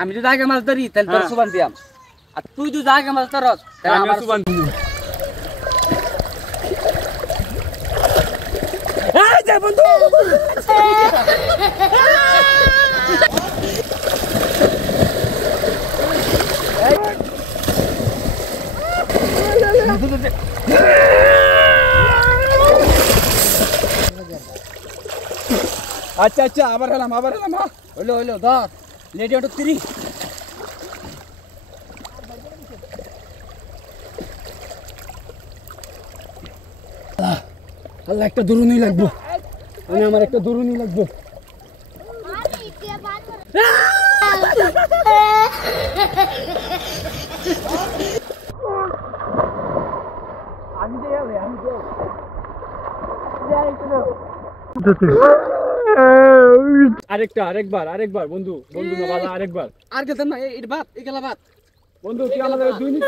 আমি যদি আগে মাছ ধরি তাহলে তোর সুবান দিয়াম, আর তুই যদি আগে মাছ ধরস তাহলে আমার সুবান দিব। এই যে বন্ধু আচ্ছা আচ্ছা আবার এলাম হইলো হইলো ধর লেডি অটো 3 আল্লাহ একটা দরুনি লাগবে, আমার একটা দরুনি লাগবে। আরেকবার বন্ধু বন্ধু না বাবা, আরেকবার আর গেছেন না, এই বাত এই গেলা বাত বন্ধু, তুই আমাদের 2 মিনিট